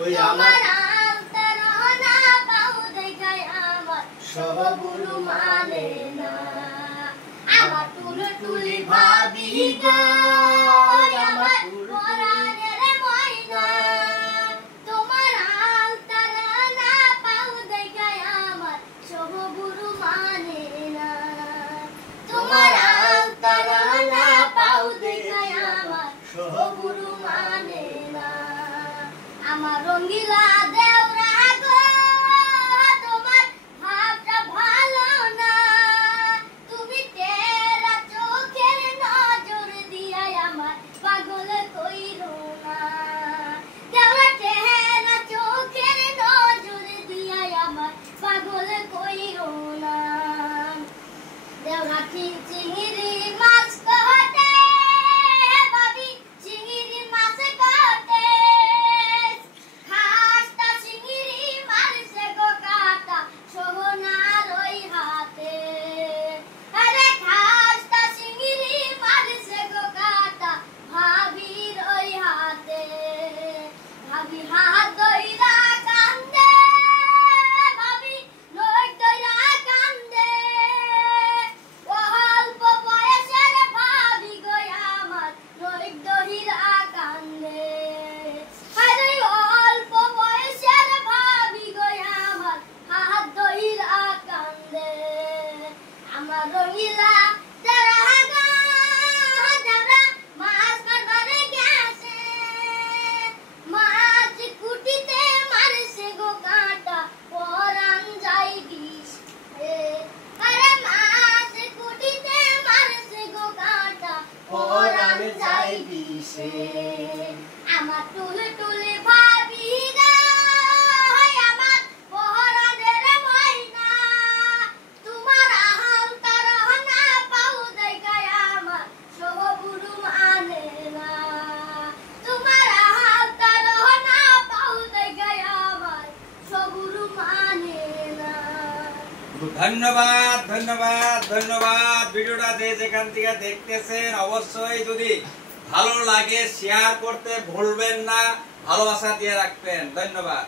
ওই আমার আন্তরনা পাও দেখায় আমার সবগুলো মানে না আমার টুলটুলি ভাবি গো আমার পরাণের ময়না তোমার আন্তরনা পাও দেখায় আমার সবগুলো মানে না তোমার আন্তরনা পাও দেখায় আমার সবগুলো মানে না আমার রঙ্গিলা দেওরা গো তোমার ভাবটা ভালো না তুমি তেরা চোখের নজর দিয়া আমার পাগল কইরো না দেওরা তেরা চোখের নজর দিয়া আমার পাগল কইরো না দেওরা ঠিক চিংড়ি মাছ কাটে বাবি চিংড়ি মাছ কাটে খাসটা চিংড়ি মারছে গো কাটা সোনার ওই হাতে আরে খাসটা চিংড়ি মারছে গো কাটা ভাবির ওই হাতে ভাবি হাত ধইরা কান্দে ভাবি নখ ধইরা কান্দে অল্প বয়সের ভাবি গো আমার নখ ধইরা কান্দে আরে অল্প বয়সের ভাবি গো আমার হাত ধইরা কান্দে আমার রঙিলা যারা গো যারা মাছ মারবারে গেছে মাছ কুটিতে মারছে গো কাঁটা পরাণ যাই বিষে আরে মাছ কুটিতে মারছে গো কাঁটা পরাণ যাই বিষে আমার টুলটুলি ভাবি গো আমার পরাণের ময়না তোমার আন্তরনা পাও দেখায় আমার সবগুলো মানে না তোমার আন্তরনা পাও দেখায় আমার সবগুলো মানে না ধন্যবাদ ধন্যবাদ ধন্যবাদ ভিডিওটা যেখান থেকে দেখতেছেন অবশ্যই যদি ভালো লাগে শেয়ার করতে ভুলবেন না ভালোবাসা দিয়ে রাখবেন ধন্যবাদ।